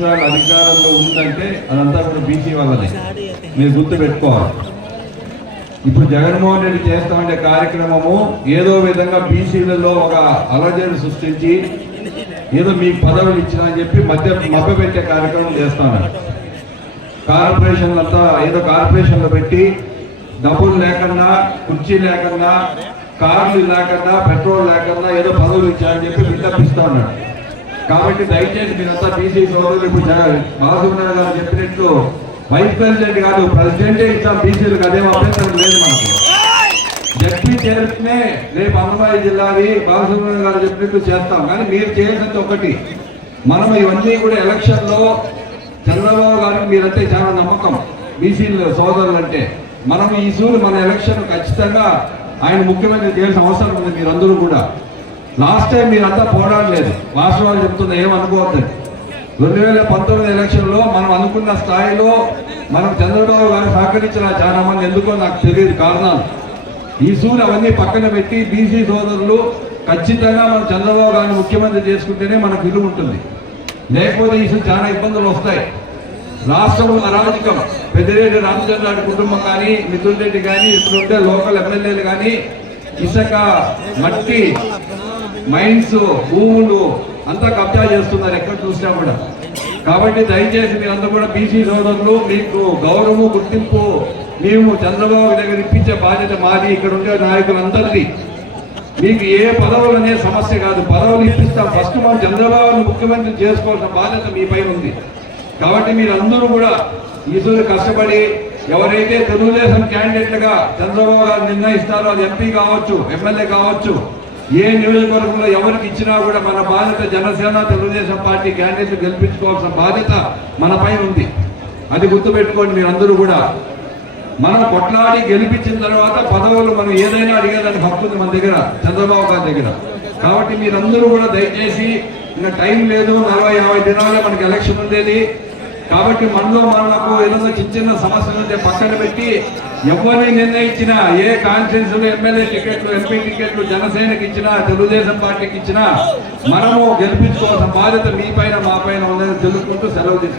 సంవత్సరాల అధికారంలో ఉందంటే అదంతా కూడా బీసీ వల్లనే, మీరు గుర్తు పెట్టుకోవాలి. ఇప్పుడు జగన్మోహన్ రెడ్డి చేస్తామంటే కార్యక్రమము ఏదో విధంగా బీసీలలో ఒక అలజడి సృష్టించి ఏదో మీకు పదవులు ఇచ్చినా అని చెప్పి మభ్య పెట్టే కార్యక్రమం చేస్తాను. కార్పొరేషన్లు అంతా ఏదో కార్పొరేషన్లో పెట్టి డబ్బులు లేకుండా, కుర్చీ లేకుండా, కార్లు లేకుండా, పెట్రోల్ లేకుండా ఏదో పదవులు ఇచ్చారని చెప్పి విజ్ఞప్తిస్తూ ఉన్నాడు. కాబట్టి దయచేసి మీరంతా బీసీ సోదరులు ఇప్పుడు బాలసుబ్రహ్మణ్యం గారు చెప్పినట్లు వైస్ ప్రెసిడెంట్ కాదు, ప్రెసిడెంటే ఇచ్చాం బీసీలకు, అదేం అభ్యంతరం లేదు మనకు. జడ్పీ చైర్మనే రేపు అన్నమయ్య జిల్లాది బాలసుబ్రహ్మణ్యం గారు చెప్పినట్లు చేస్తాం. కానీ మీరు చేయాల్సింది ఒకటి, మనం ఇవన్నీ కూడా ఎలక్షన్లో చంద్రబాబు గారికి మీరంటే చాలా నమ్మకం, బీసీలు సోదరులు అంటే. మనం ఈ సూరు మన ఎలక్షన్ ఖచ్చితంగా ఆయన ముఖ్యమంత్రి చేయాల్సిన అవసరం ఉంది. మీరందరూ కూడా లాస్ట్ టైం మీరంతా పోరాడలేదు, వాస్తవాలు చెప్తున్నా, ఏమనుకోవద్దండి. 2019 ఎలక్షన్లో మనం అనుకున్న స్థాయిలో మనం చంద్రబాబు గారు సహకరించిన చాలా మంది, ఎందుకో నాకు తెలియదు కారణాలు. ఈ సూరు అవన్నీ పక్కన పెట్టి బీసీ సోదరులు ఖచ్చితంగా మనం చంద్రబాబు గారిని ముఖ్యమంత్రి చేసుకుంటేనే మనకు విలువ ఉంటుంది. లేకపోతే ఈ చాలా ఇబ్బందులు వస్తాయి. రాష్ట్రంలో అరాజకం, పెద్దిరెడ్డి రామచంద్రారెడ్డి కుటుంబం కానీ, మిథున్ రెడ్డి కానీ, ఇప్పుడుంటే లోకల్ ఎమ్మెల్యేలు కానీ ఇసుక, మట్టి, మైన్స్, భూములు అంతా కబ్జా చేస్తున్నారు ఎక్కడ చూసినా కూడా. కాబట్టి దయచేసి మీరందరూ కూడా బీసీ సోదరులు, మీకు గౌరవము, గుర్తింపు మేము చంద్రబాబు దగ్గర ఇప్పించే బాధ్యత మాది. ఇక్కడ ఉండే నాయకులందరిది. మీకు ఏ పదవులు అనే సమస్య కాదు, పదవులు ఇప్పిస్తాం. ఫస్ట్ మనం చంద్రబాబును ముఖ్యమంత్రి చేసుకోవాల్సిన బాధ్యత మీ పైన ఉంది. కాబట్టి మీరందరూ కూడా ఈసారి కష్టపడి ఎవరైతే తెలుగుదేశం క్యాండిడేట్లుగా చంద్రబాబు గారు నిర్ణయిస్తారో, అది ఎంపీ కావచ్చు, ఎమ్మెల్యే కావచ్చు, ఏ నియోజకవర్గంలో ఎవరికి ఇచ్చినా కూడా మన బాధ్యత జనసేన తెలుగుదేశం పార్టీ క్యాండిడేట్లు గెలిపించుకోవాల్సిన బాధ్యత మన పైన ఉంది. అది గుర్తుపెట్టుకోండి మీరందరూ కూడా. మనం కొట్లాడి గెలిపించిన తర్వాత పదవులు మనం ఏదైనా అడిగేదానికి హక్కు ఉంది మన దగ్గర, చంద్రబాబు గారి దగ్గర. కాబట్టి మీరందరూ కూడా దయచేసి, ఇంకా టైం లేదు, 40-50 దినాలే మనకి ఎలక్షన్ ఉండేది. కాబట్టి మనలో మనకు ఏదైనా చిన్న చిన్న సమస్యలు ఉంటే పక్కన పెట్టి ఎవరిని నిర్ణయించినా, ఏ కాన్స్టిట్యూన్సీలో ఎమ్మెల్యే టికెట్లు, ఎంపీ టికెట్లు జనసేనకి ఇచ్చినా, తెలుగుదేశం పార్టీకి ఇచ్చినా మనము గెలిపించుకోవాల్సిన బాధ్యత మీ పైన, మా పైన ఉందని తెలుసుకుంటూ సెలవు